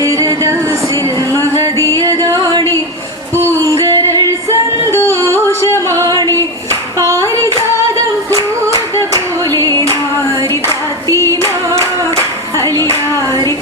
ഫിർദൗസിൽ മഹദിയതാണി പൂങ്കരൾ സന്തോഷമാണി. പാരിജാതം പൂത പോലെ നാരി ഫാത്തിമ അലിയാരി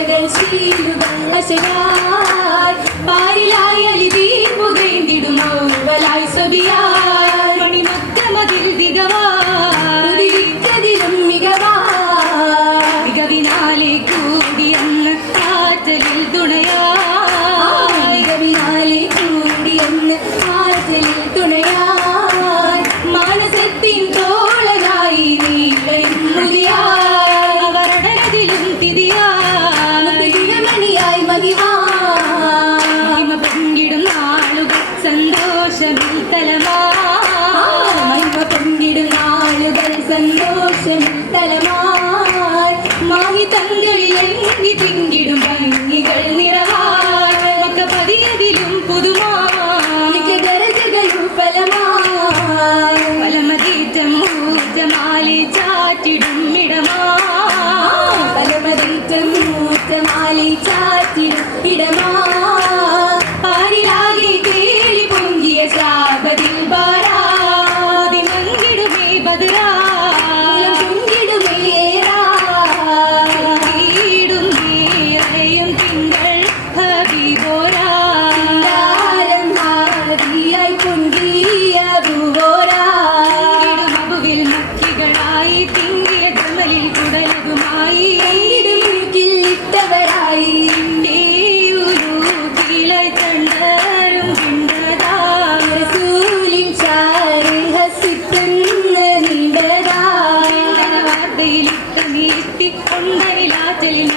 കഥകൾ പാരിലായി അലി ദീപുകൈന്തിടുമോ വലായി സബിയാ സന്തോഷമിൽ തലമാ നന്മ പങ്കിടും ആളുകൾ തലമാ മാഹി തങ്കളിൽ തിങ്ങ ആയി ഇരുകിലിട്ടവരായി എന്റെ ഒരു കിള കണ്ടാലും കണ്ടതാസൂലിൻ ചാരഹസിക്കുന്ന നിണ്ടതാർത്തയിലിട്ട് നീട്ടി കൊണ്ടനിലാറ്റലിൽ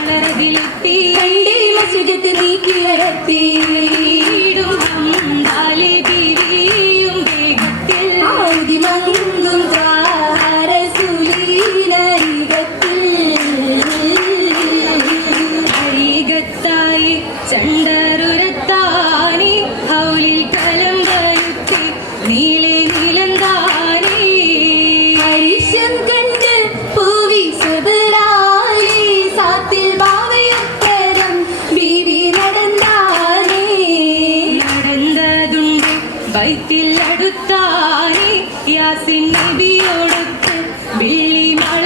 വയറ്റിലടുത്താരി യാസിൻ നബിയോടൊത്ത് വിള്ളി മള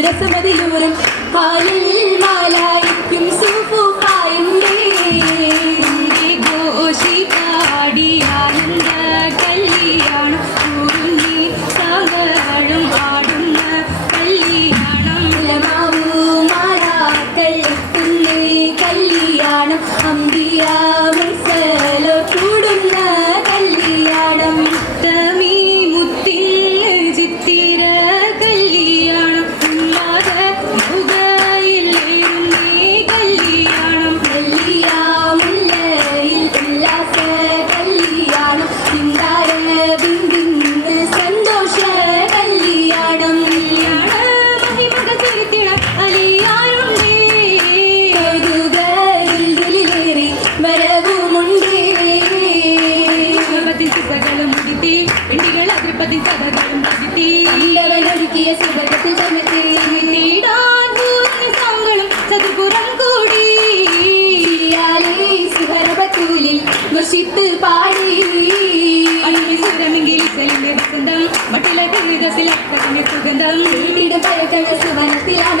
രസമതിയൂരും കാലിൽ മാലാ ముషిత్తు పాడి సుగంధం మటిల కిరీడ సిలక్కని సుగంధం పరకల సువన తిలాన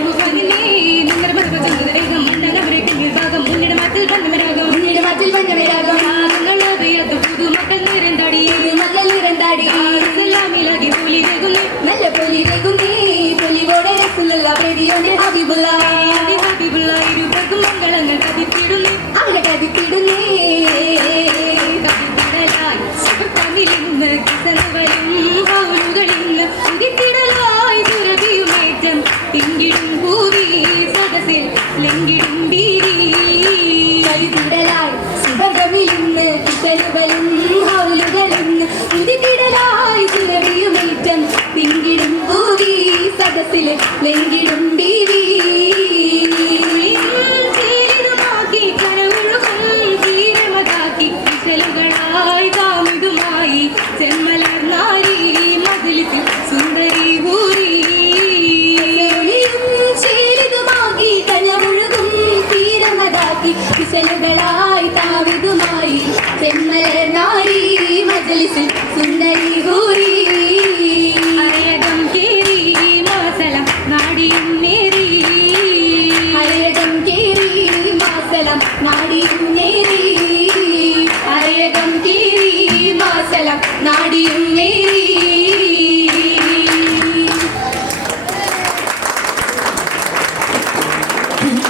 இந்த மாதிரி പാടിയും